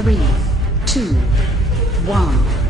3, 2, 1.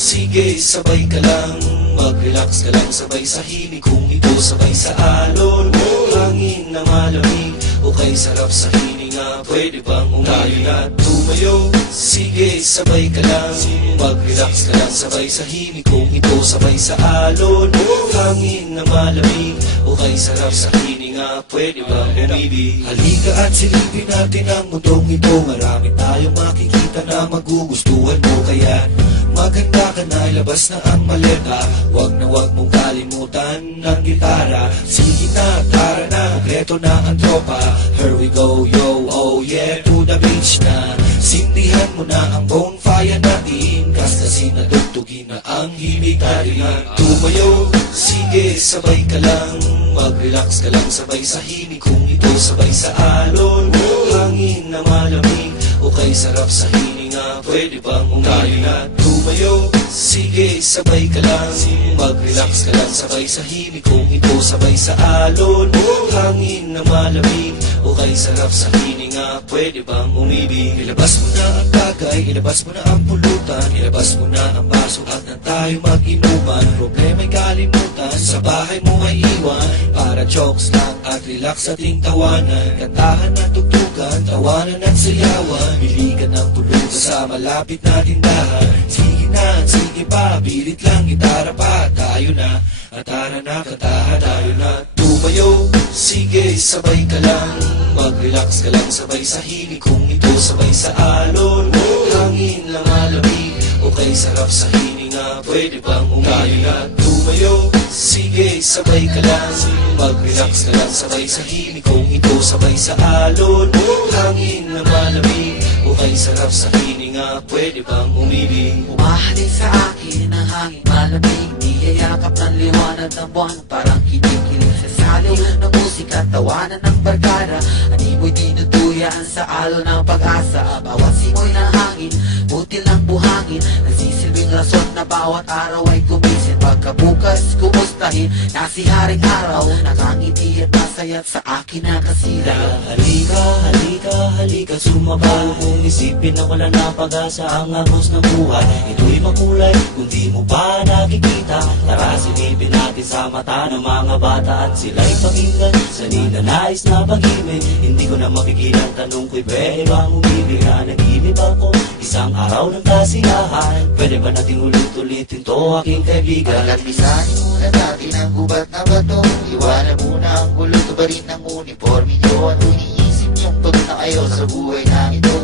Sige, sabay ka lang, mag-relax ka lang, sabay sa himig. Kung ito sabay sa alon, hangin na malamig, o kay sarap sa hininga, pwede bang umali na tumayo? Sige, sabay ka lang, mag-relax ka lang, sabay sa himig. Kung ito sabay sa alon, hangin na malamig, o kay sarap sa hininga, pwede bang umibig? Halika at silipin natin ang mundong ito, marami tayong makikita na magugustuhan mo. Kaya maganda ka na, ilabas na ang maleta, wag na wag mong kalimutan ng gitara. Sige na, tara na, kompleto na ang tropa. Here we go, yo, oh yeah, to the beach na. Sindihan mo na ang bonfire natin, kasi natugtugin na ang himig natin. Tumayo, sige, sabay ka lang, mag-relax ka lang, sabay sa himig. Kung ito sabay sa alon, hangin na malamig, o kay sarap sa hininga, pwede bang umali na tumayo? Sige, sabay ka lang, mag-relax ka lang, sabay sa himig. Kung ito sabay sa alon, hangin na malamig, o kay sarap sa hininga, pwede bang umibig? Ilabas mo na ang bagay, ilabas mo na ang pulutan, ilabas mo na ang baso at na tayo mag-inuman. Problema'y kalimutan, sa bahay mo ay iwan, para jokes lang at relax ating tawanan. Kantahan at tugtugan, tawanan at sayawan, biligan ng tulugan sa malapit na tindahan. Sige na, sige pa, bilit lang, gitara pa, tayo na, at tara na, kantahan tayo na. Tumayo, sige, sabay ka lang, mag-relax ka lang, sabay sa himig. Kung ito sabay sa alon, hangin lang malamig, o kay sarap sa hininga, pwede bang umali na tumayo? Sige, sabay ka lang, mag-relax ka lang, sabay sa himig. Kung ito sabay sa alon, hangin na malamig, o kay sarap sa hininga, pwede bang umibig? Umahalin sa akin ang hangin malamig, niyayakap ng liwanag ng buwan, parang kinikilig sa saliw ng musika, tawanan ng barkada. Animoy dinuduyaan sa alon ng pag-asa, bawat simoy ng hangin, butil ng buhangin, nagsisilbing rason na bawat araw ay gumising. Pagkabukas kumustahin na si haring araw, nakangiti at masaya sa akin na kasira. Halika, halika, halika, sumabalo kung isipin na wala na pag-asa ang agos ng buhay. Ito'y makulay kung di mo pa nakikita, tara silipin natin sa mata ng mga bata at sila'y pakinggan sa ninanais na pag-ibig. Hindi ko na mapigilan, tanong ko'y pwede bang umibig? Na nag-ibig ako isang araw ng kasiyahan, pwede ba natin ulit-ulitin to aking kaibigan? Hanggang pisanin muna natin ang gubat na bato, iwanan muna ang gulo, tubarin ng uniforme nyo. At iniisip niyong pagod na kayo sa buhay na ito,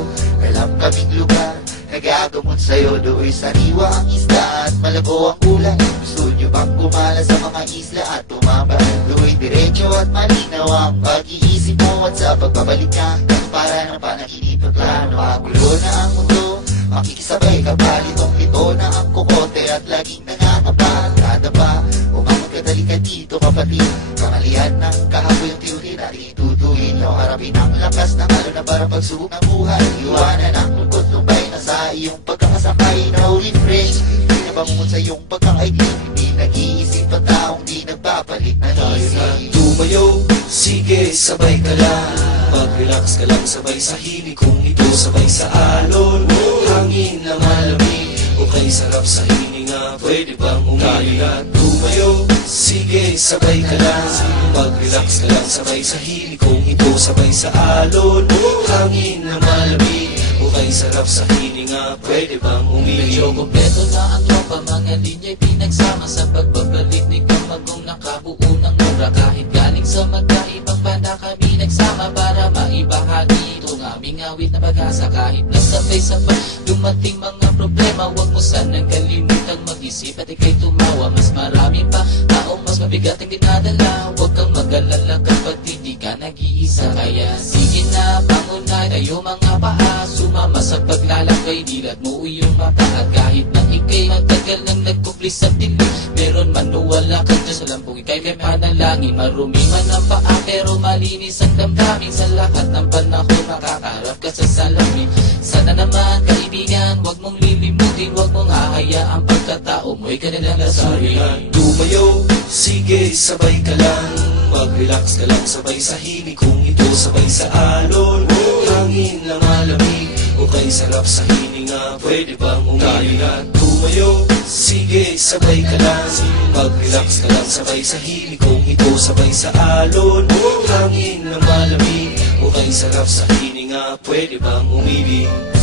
alam kaming lugar nagagamot sa'yo. Do'y sariwa ang isda at malabo ang kulay. Gusto nyo bang kumala sa mga isla at tumamba? Do'y diretso at malinaw ang pag-iisip mo, at sa pagbabalik ka para ng panaginip at plano. Magulo na ang mundo, makikisabay ka pa, litong-lito na ang kukote at laging nangangapa. Kada pa, umangat ka, dali ka dito kapatid, kamalian ng kahaboy ang tiyuhin at itutuhin nyo. Harapin ang lakas ng halo na para pagsubok ng buhay, iwanan ang lungkot, lumbay na sa iyong pagkakasakay. No refrain, hindi na bangungot sa iyong pagkakaigib, hindi nag-iisip ang taong di nagpapalit ng isip. Tumayo, sige, sabay ka lang, mag-relax ka lang, sabay sa himig. Kung ito sabay sa alon, hangin na malamig, o kay sarap sa hininga, pwede bang umali na tumayo? Sige, sabay ka lang, mag-relax ka lang, sabay sa himig. Kung ito sabay sa alon, hangin na malamig, o kay sarap sa hininga, pwede bang umili? Medyo kompleto na ang tropa, mga linya'y pinagsama sa pagbabalik ni Kamagong nakabuo ng mura. Kahit galing sa magkaibang banda kami nagsama para maibahagi itong aming awit na pag-asa. Kahit nagtabay sa dumating mga problema, huwag mo sanang kalimutang mag-isip at ika'y tumawa. Mas marami pa taong mas mabigat ang dinadala, huwag kang mag-alala kapatid, di ka nag-iisa. Kaya sige na, pangunay tayo mga paa, sumama sa paglalakbay, dilat mo iyong mata. At kahit na ika'y matagal nang nagkumpli hopeless at dilim. Meron man o wala ka dyan sa lambong, ika'y may panalangin. Marumi man ang paa pero malinis ang damdamin. Sa lahat ng panahon makakarap ka sa salamin. Sana naman kaibigan, wag mong lilimutin, wag mong hahayaang pagkatao mo'y kanilang lasurin. Tumayo, sige sabay ka lang, mag-relax ka lang sabay sa himig. Kung ito sabay sa alon, hangin na malamig, o kay sarap sa hininga, pwede bang umili na? Tumayo, sige sabay ka lang, mag-relax ka lang sabay sa himig. Kung ito sabay sa alon, hangin na malamig, o kay sarap sa hininga, pwede bang umibig?